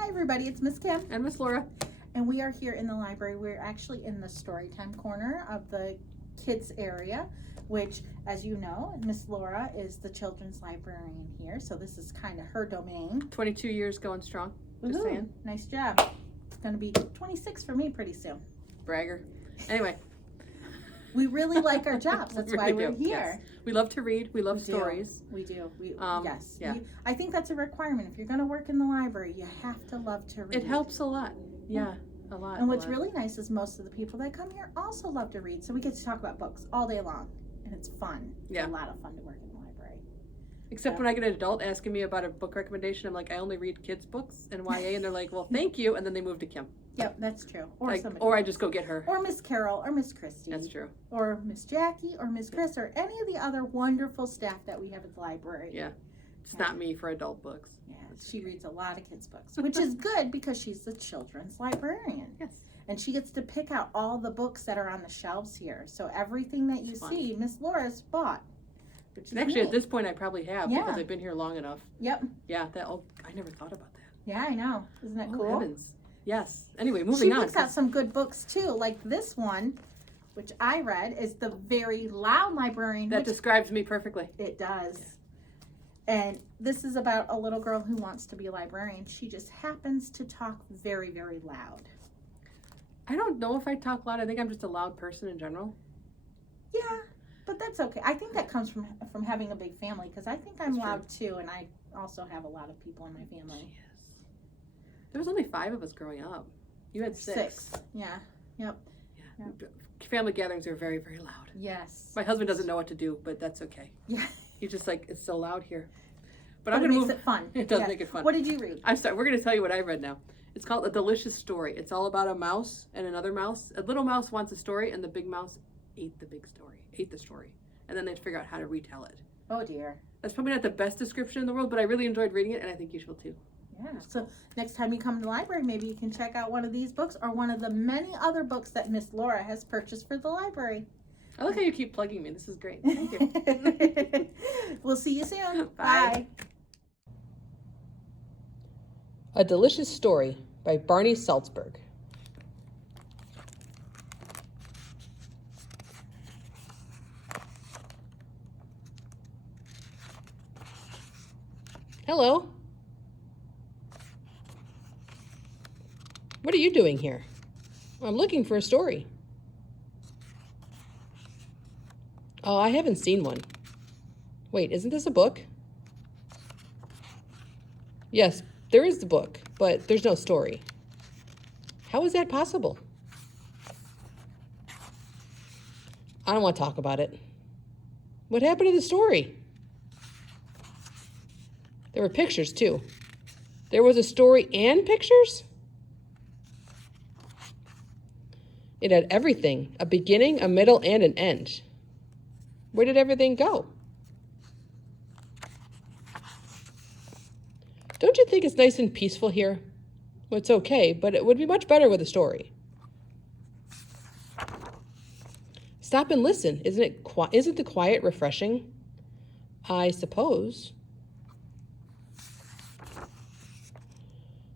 Hi everybody, it's Miss Kim. And Miss Laura. And we are here in the library. We're actually in the Storytime corner of the kids area, which, as you know, Miss Laura is the children's librarian here. So this is kind of her domain. 22 years going strong. Just saying. Nice job. It's going to be 26 for me pretty soon. Bragger. Anyway. We really like our jobs. That's why we're here. Yes. We love to read. We love stories. We do. Yes. Yeah. I think that's a requirement. If you're going to work in the library, you have to love to read. It helps a lot. Yeah, a lot. And what's really nice is most of the people that come here also love to read. So we get to talk about books all day long. And it's fun. Yeah. It's a lot of fun to work in the library. Except when I get an adult asking me about a book recommendation, I'm like, I only read kids' books and YA. And they're like, well, thank you. And then they move to Kim. Yep, that's true. Or I just go get her. Or Miss Carol, or Miss Christie. That's true. Or Miss Jackie, or Miss Chris, or any of the other wonderful staff that we have at the library. Yeah. It's not me for adult books. Yeah, she reads a lot of kids' books, which is good because she's the children's librarian. Yes. And she gets to pick out all the books that are on the shelves here. So everything that you see, Miss Laura's bought. And actually, at this point, I probably have because I've been here long enough. Yep. Yeah, I never thought about that. Yeah, I know. Isn't that cool? Heavens. Yes. Anyway, moving on. She picks out some good books too, like this one, which I read, is The Very Loud Librarian. That describes me perfectly. It does. Yeah. And this is about a little girl who wants to be a librarian. She just happens to talk very, very loud. I don't know if I talk loud. I think I'm just a loud person in general. Yeah, but that's okay. I think that comes from having a big family, because I think I'm loud too, and I also have a lot of people in my family. Yes. There was only 5 of us growing up. You had 6. Yeah. Yep. Yeah. Family gatherings are very, very loud. Yes. My husband doesn't know what to do, but that's okay. Yeah. He's just like, it's so loud here. But it makes it fun. It does make it fun. What did you read? We're going to tell you what I read now. It's called A Delicious Story. It's all about a mouse and another mouse. A little mouse wants a story, and the big mouse ate the story. And then they had to figure out how to retell it. Oh, dear. That's probably not the best description in the world, but I really enjoyed reading it, and I think you will too. Yeah. So next time you come to the library, maybe you can check out one of these books or one of the many other books that Miss Laura has purchased for the library. I like how you keep plugging me. This is great. Thank you. We'll see you soon. Bye. Bye. A Delicious Story by Barney Salzberg. Hello. What are you doing here? I'm looking for a story. Oh, I haven't seen one. Wait, isn't this a book? Yes, there is the book, but there's no story. How is that possible? I don't want to talk about it. What happened to the story? There were pictures, too. There was a story and pictures? It had everything, a beginning, a middle, and an end. Where did everything go? Don't you think it's nice and peaceful here? Well, it's okay, but it would be much better with a story. Stop and listen. Isn't the quiet refreshing? I suppose.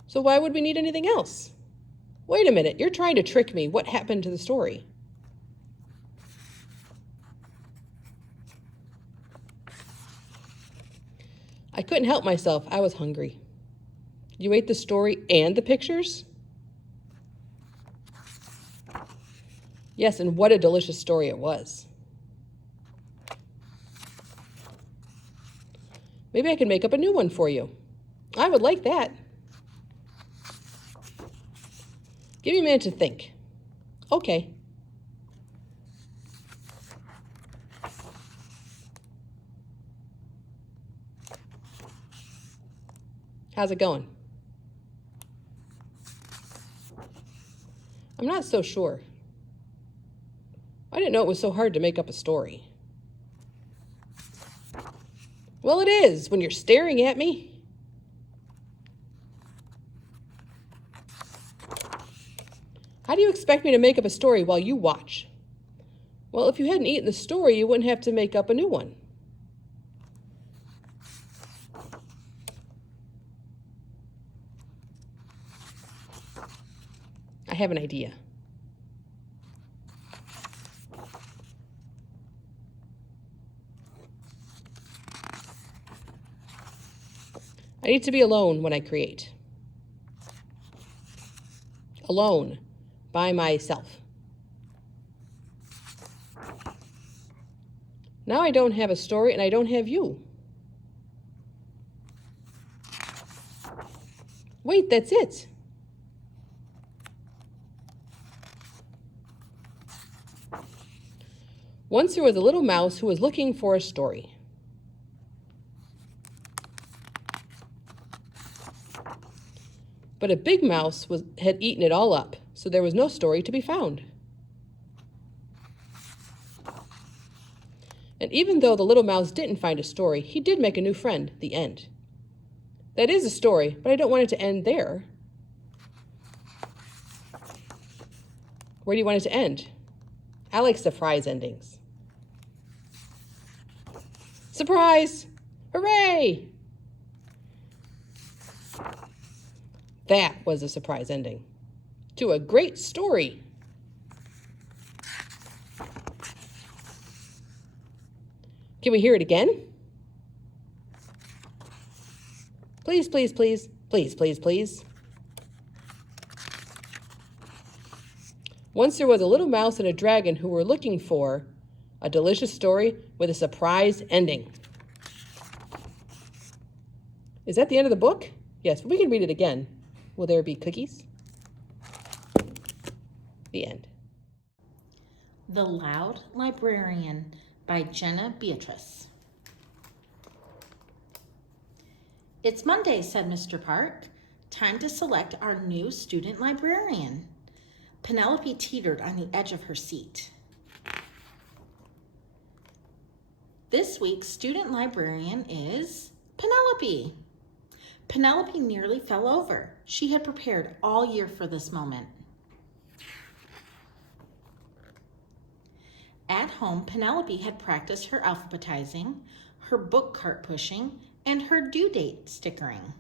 So why would we need anything else? Wait a minute, you're trying to trick me. What happened to the story? I couldn't help myself. I was hungry. You ate the story and the pictures? Yes, and what a delicious story it was. Maybe I can make up a new one for you. I would like that. Give me a minute to think. Okay. How's it going? I'm not so sure. I didn't know it was so hard to make up a story. Well, it is when you're staring at me. How do you expect me to make up a story while you watch? Well, if you hadn't eaten the story, you wouldn't have to make up a new one. I have an idea. I need to be alone when I create. Alone, by myself. Now I don't have a story and I don't have you. Wait, that's it. Once there was a little mouse who was looking for a story. But a big mouse had eaten it all up, so there was no story to be found. And even though the little mouse didn't find a story, he did make a new friend, the end. That is a story, but I don't want it to end there. Where do you want it to end? I like surprise endings. Surprise! Hooray! That was a surprise ending to a great story. Can we hear it again? Please, please, please, please, please, please. Once there was a little mouse and a dragon who were looking for a delicious story with a surprise ending. Is that the end of the book? Yes, we can read it again. Will there be cookies? The end. The Loud Librarian by Jenna Beatrice. It's Monday, said Mr. Park. Time to select our new student librarian. Penelope teetered on the edge of her seat. This week's student librarian is Penelope. Penelope nearly fell over. She had prepared all year for this moment. At home, Penelope had practiced her alphabetizing, her book cart pushing, and her due date stickering.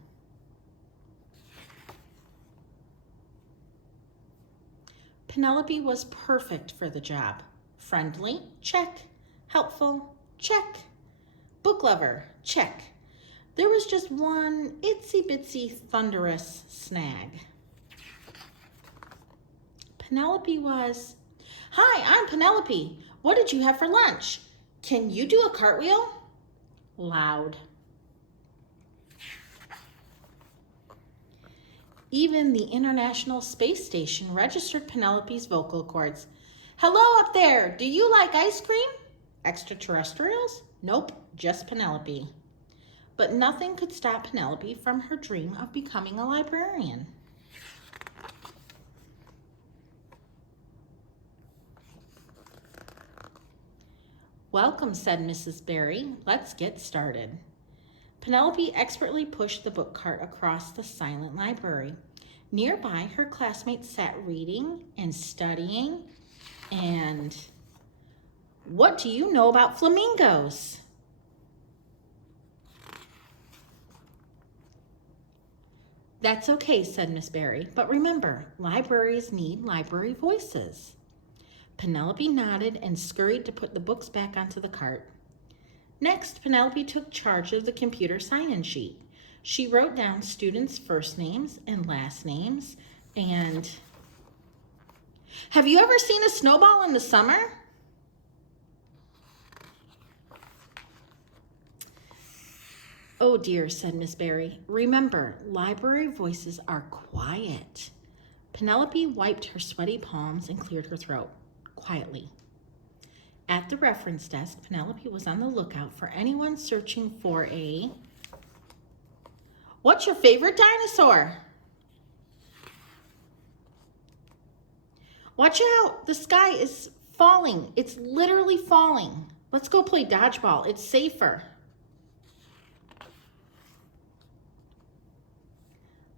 Penelope was perfect for the job. Friendly, check. Helpful, check. Book lover, check. There was just one itsy-bitsy thunderous snag. Penelope was, "Hi, I'm Penelope. What did you have for lunch? Can you do a cartwheel?" Loud. Even the International Space Station registered Penelope's vocal cords. "Hello up there, do you like ice cream?" Extraterrestrials? Nope, just Penelope. But nothing could stop Penelope from her dream of becoming a librarian. "Welcome," said Mrs. Barry. "Let's get started." Penelope expertly pushed the book cart across the silent library. Nearby, her classmates sat reading and studying and... What do you know about flamingos? That's okay, said Miss Barry, but remember, libraries need library voices. Penelope nodded and scurried to put the books back onto the cart. Next, Penelope took charge of the computer sign-in sheet. She wrote down students' first names and last names and... Have you ever seen a snowball in the summer? Oh dear, said Miss Barry. Remember, library voices are quiet. Penelope wiped her sweaty palms and cleared her throat, quietly. At the reference desk, Penelope was on the lookout for anyone searching for a... What's your favorite dinosaur? Watch out, the sky is falling. It's literally falling. Let's go play dodgeball. It's safer.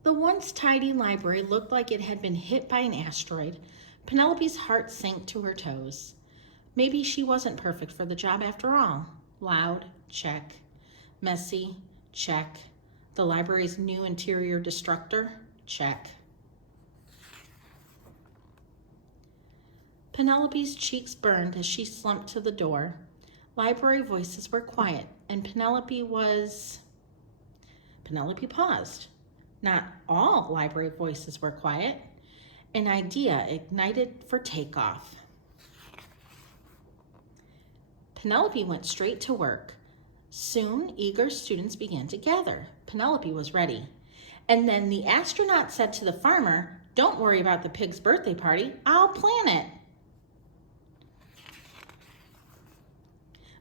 The once tidy library looked like it had been hit by an asteroid. Penelope's heart sank to her toes. Maybe she wasn't perfect for the job after all. Loud, check. Messy, check. The library's new interior destructor, check. Penelope's cheeks burned as she slumped to the door. Library voices were quiet, and Penelope paused. Not all library voices were quiet. An idea ignited for takeoff. Penelope went straight to work. Soon, eager students began to gather. Penelope was ready. And then the astronaut said to the farmer, "Don't worry about the pig's birthday party. I'll plan it."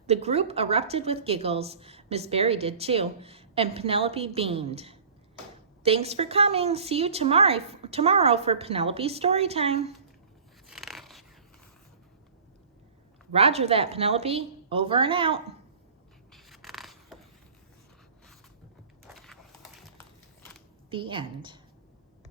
The group erupted with giggles. Miss Barry did too, and Penelope beamed. "Thanks for coming. See you tomorrow for Penelope's story time." Roger that, Penelope. Over and out. The end.